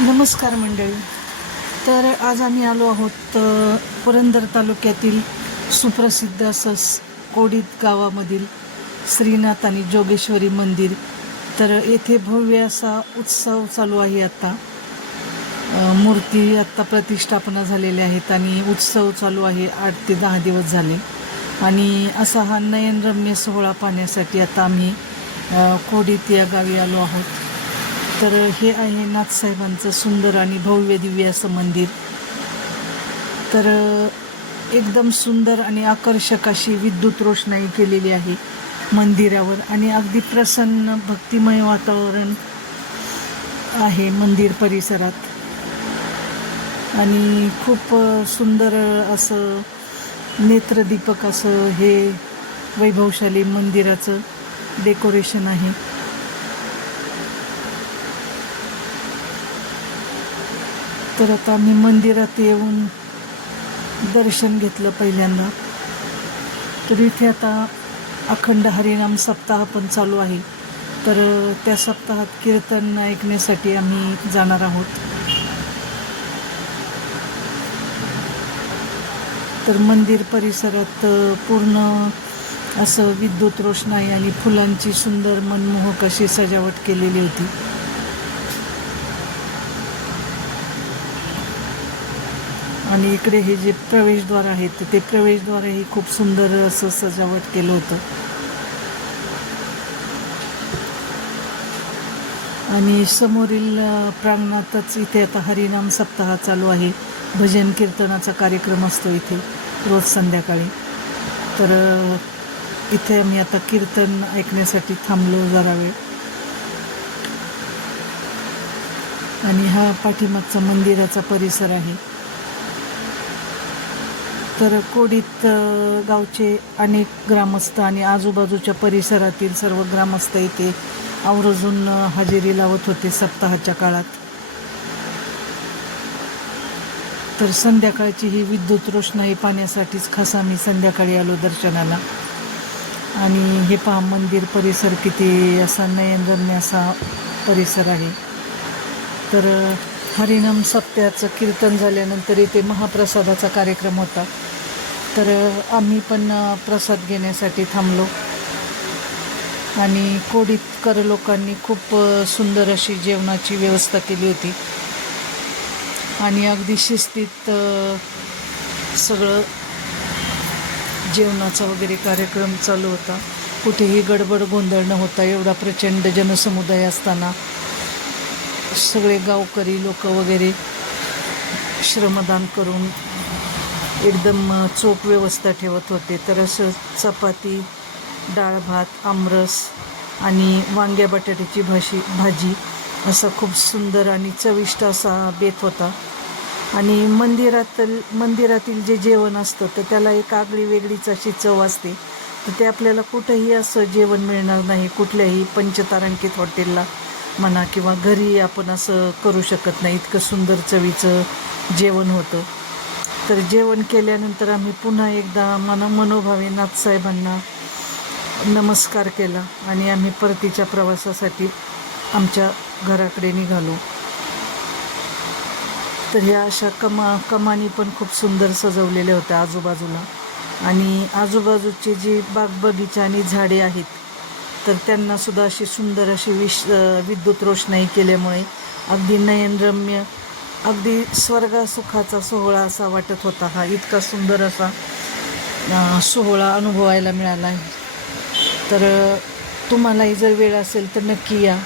नमस्कार मंडळी. तर आज आम्ही आलो आहोत पुरंदर तालुक्यातील सुप्रसिद्ध असं कोडीत गावामधील श्रीनाथ आणि जोगेश्वरी मंदिर. तर येथे भव्य असा उत्सव चालू आहे. आता मूर्ती आत्ता प्रतिष्ठापना झालेल्या आहेत आणि उत्सव चालू आहे. 8 ते 10 दिवस झाले आणि असा हा नयनरम्य सोहळा पाहण्यासाठी आता आम्ही कोडीत या गावी आलो आहोत. तर हे आहे नाथसाहेबांचं सुंदर आणि भव्य दिव्य असं मंदिर. तर एकदम सुंदर आणि आकर्षक अशी विद्युत रोषणाई केलेली आहे मंदिरावर आणि अगदी प्रसन्न भक्तिमय वातावरण आहे मंदिर परिसरात आणि खूप सुंदर असं नेत्रदीपक असं हे वैभवशाली मंदिराचं डेकोरेशन आहे. तर आता मी मंदिरात येऊन दर्शन घेतलं पहिल्यांदा. तर इथे आता अखंड हरिनाम सप्ताह पण चालू आहे. तर त्या सप्ताहात कीर्तन ऐकण्यासाठी आम्ही जाणार आहोत. तर मंदिर परिसरात पूर्ण असं विद्युत रोषणाई आणि फुलांची सुंदर मनमोहक अशी सजावट केलेली होती. आणि इकडे हे जे प्रवेशद्वार आहेत ते प्रवेशद्वारही खूप सुंदर असं सजावट केलं होतं. आणि समोरील प्रांगणातच इथे आता हरिनाम सप्ताह चालू आहे. भजन कीर्तनाचा कार्यक्रम असतो इथे रोज संध्याकाळी. तर इथे आम्ही आता कीर्तन ऐकण्यासाठी थांबलो जरा वेळ. आणि हा पाठीमागचा मंदिराचा परिसर आहे. तर कोडीत गावचे अनेक ग्रामस्थ आणि आजूबाजूच्या परिसरातील सर्व ग्रामस्थ इथे आवर्जून हजेरी लावत होते सप्ताहाच्या काळात. तर संध्याकाळची ही विद्युत रोषणाई पाहण्यासाठीच खास आम्ही संध्याकाळी आलो दर्शनाला. आणि हे पहा मंदिर परिसर किती असा नयनरम्य असा परिसर आहे. तर हरिनाम सप्त्याचं कीर्तन झाल्यानंतर इथे महाप्रसादाचा कार्यक्रम होता. तर आम्ही पण प्रसाद घेण्यासाठी थांबलो आणि कोडीतकर लोकांनी खूप सुंदर अशी जेवणाची व्यवस्था केली होती आणि अगदी शिस्तीत सगळं जेवणाचा वगैरे कार्यक्रम चालू होता. कुठेही गडबड गोंधळ न होता. एवढा प्रचंड जनसमुदाय असताना सगळे गावकरी लोक वगैरे श्रमदान करून एकदम चोख व्यवस्था ठेवत होते. तर असं चपाती, डाळ भात, आमरस आणि वांग्या बटाट्याची भाजी असा खूप सुंदर आणि चविष्ट असा बेत होता. आणि मंदिरातील जे जेवण असतं तर त्याला एक आगळी वेगळीच अशी चव असते. तर ते आपल्याला कुठंही असं जेवण मिळणार नाही. कुठल्याही पंचतारांकित हॉटेलला म्हणा किंवा घरी आपण असं करू शकत नाही. इतकं सुंदर चवीचं जेवण होतं. तर जेवण केल्यानंतर आम्ही पुन्हा एकदा मनोभावे नाथसाहेबांना नमस्कार केला आणि आम्ही परतीच्या प्रवासासाठी आमच्या घराकडे निघालो. तर ह्या अशा कमानी पण खूप सुंदर सजवलेल्या होत्या आजूबाजूला. आणि आजूबाजूचे जे बागबगीचा आणि झाडे आहेत तर त्यांनासुद्धा अशी सुंदर अशी विद्युत रोषणाई केल्यामुळे अगदी नयनरम्य अगदी स्वर्गसुखाचा सोहळा असा वाटत होता. हा इतका सुंदर असा सोहळा अनुभवायला मिळाला आहे. तर तुम्हालाही जर वेळ असेल तर नक्की या.